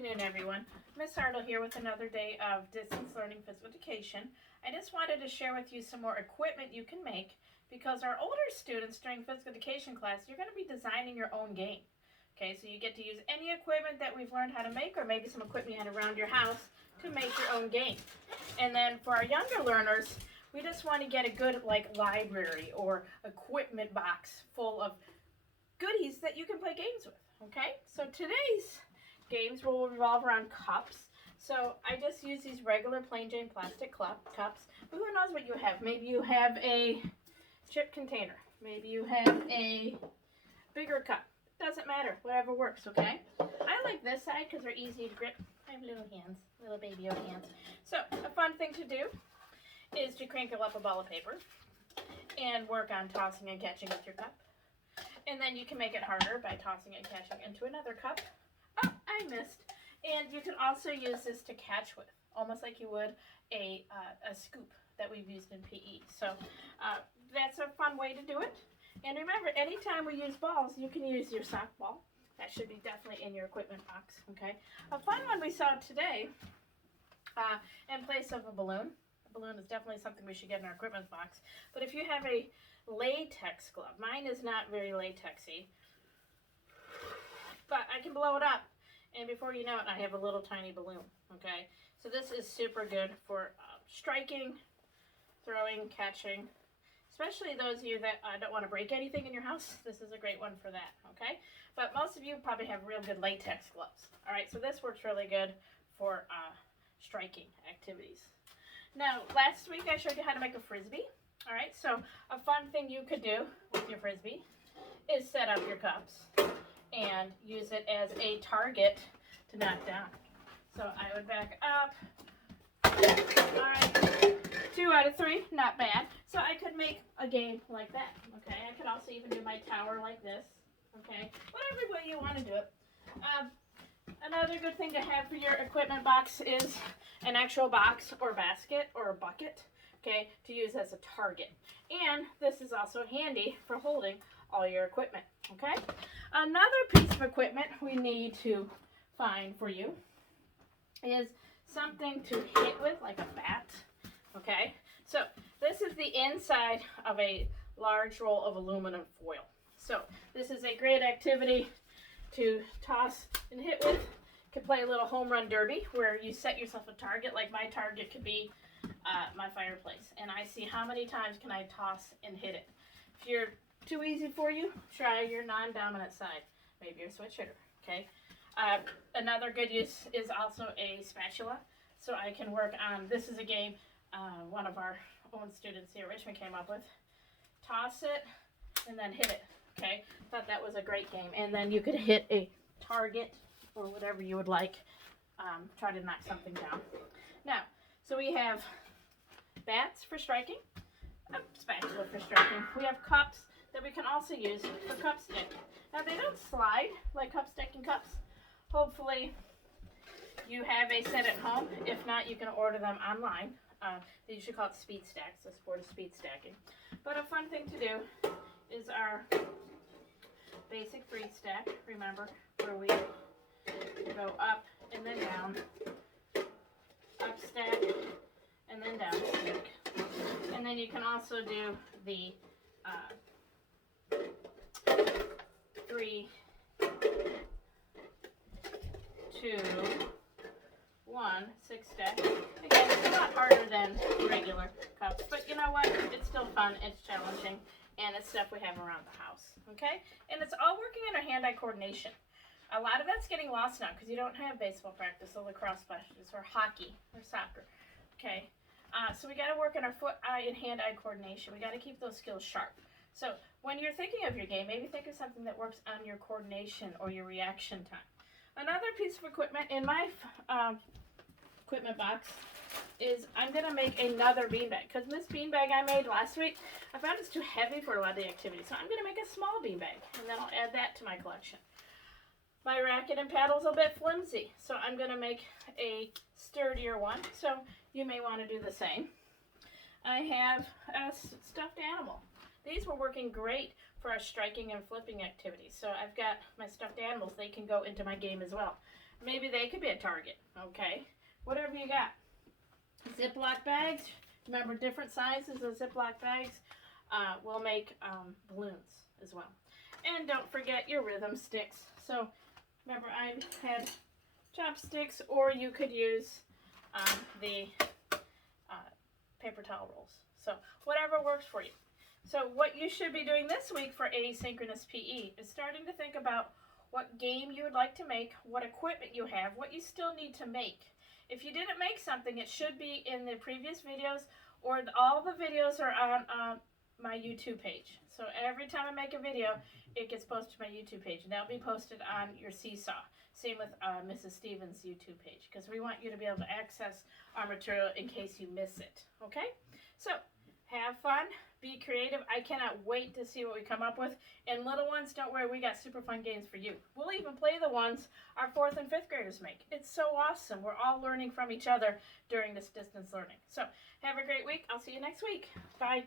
afternoon, everyone. Miss Hartle here with another day of distance learning physical education. I just wanted to share with you some more equipment you can make because our older students during physical education class, you're going to be designing your own game. Okay, so you get to use any equipment that we've learned how to make, or maybe some equipment you had around your house to make your own game. And then for our younger learners, we just want to get a good library or equipment box full of goodies that you can play games with. Okay, so today's games will revolve around cups. So I just use these regular plain Jane plastic cups. But who knows what you have? Maybe you have a chip container. Maybe you have a bigger cup. Doesn't matter. Whatever works, okay? I like this side because they're easy to grip. I have little hands, little baby-o hands. So a fun thing to do is to crinkle up a ball of paper and work on tossing and catching with your cup. And then you can make it harder by tossing and catching into another cup. Oh, I missed. And you can also use this to catch with, almost like you would a scoop that we've used in PE. So that's a fun way to do it. And remember, anytime we use balls, you can use your sock ball. That should be definitely in your equipment box, okay? A fun one we saw today, in place of a balloon. A balloon is definitely something we should get in our equipment box. But if you have a latex glove, mine is not very latexy, but I can blow it up. And before you know it, I have a little tiny balloon, okay? So this is super good for striking, throwing, catching, especially those of you that don't want to break anything in your house. This is a great one for that, okay? But most of you probably have real good latex gloves. All right, so this works really good for striking activities. Now, last week I showed you how to make a Frisbee. All right, so a fun thing you could do with your Frisbee is set up your cups and use it as a target to knock down. So I would back up. All right, 2 out of 3, not bad. So I could make a game like that, okay? I could also even do my tower like this, okay? Whatever way you want to do it. Another good thing to have for your equipment box is an actual box or basket or a bucket, okay, to use as a target. And this is also handy for holding all your equipment, okay? Another piece of equipment we need to find for you is something to hit with, like a bat, okay? So this is the inside of a large roll of aluminum foil. So this is a great activity to toss and hit with. You can play a little home run derby where you set yourself a target. Like my target could be my fireplace, and I see how many times can I toss and hit it. If you're too easy for you, try your non-dominant side. Maybe you're a switch hitter, okay? Another good use is also a spatula. So I can work on, this is a game one of our own students here at Richmond came up with. Toss it and then hit it, okay? Thought that was a great game. And then you could hit a target or whatever you would like. Try to knock something down. Now, so we have bats for striking, a spatula for striking. We have cups that we can also use for cup stick. Now they don't slide like cup sticking cups. Hopefully you have a set at home. If not, you can order them online. They usually call it speed stacks, the sport of speed stacking. But a fun thing to do is our basic freeze stack, remember, where we go up and then down, up stack, and then down stack. And then you can also do the 3, 2, 1, 6 stack. Again, it's a lot harder than regular cups, but you know what? It's still fun, it's challenging, and it's stuff we have around the house, okay? And it's all working on our hand-eye coordination. A lot of that's getting lost now because you don't have baseball practice or lacrosse practice or hockey or soccer, okay? So we got to work on our foot, eye, and hand-eye coordination. We got to keep those skills sharp. So when you're thinking of your game, maybe think of something that works on your coordination or your reaction time. Another piece of equipment in my equipment box is I'm going to make another beanbag. Because this beanbag I made last week, I found it's too heavy for a lot of the activities. So I'm going to make a small beanbag, and then I'll add that to my collection. My racket and paddle's a bit flimsy, so I'm going to make a sturdier one. So you may want to do the same. I have a stuffed animal. These were working great for our striking and flipping activities. So I've got my stuffed animals. They can go into my game as well. maybe they could be a target, okay? Whatever you got. Ziploc bags. Remember, different sizes of Ziploc bags will make balloons as well. And don't forget your rhythm sticks. So remember, I had chopsticks, or you could use the paper towel rolls. So whatever works for you. So what you should be doing this week for asynchronous PE is starting to think about what game you would like to make, what equipment you have, what you still need to make. If you didn't make something, it should be in the previous videos, or all the videos are on my YouTube page. So every time I make a video, it gets posted to my YouTube page, and that'll be posted on your Seesaw. Same with Mrs. Stevens' YouTube page, because we want you to be able to access our material in case you miss it. Okay? So have fun, be creative. I cannot wait to see what we come up with. And little ones, don't worry, we got super fun games for you. We'll even play the ones our 4th and 5th graders make. It's so awesome. We're all learning from each other during this distance learning. So have a great week. I'll see you next week. Bye.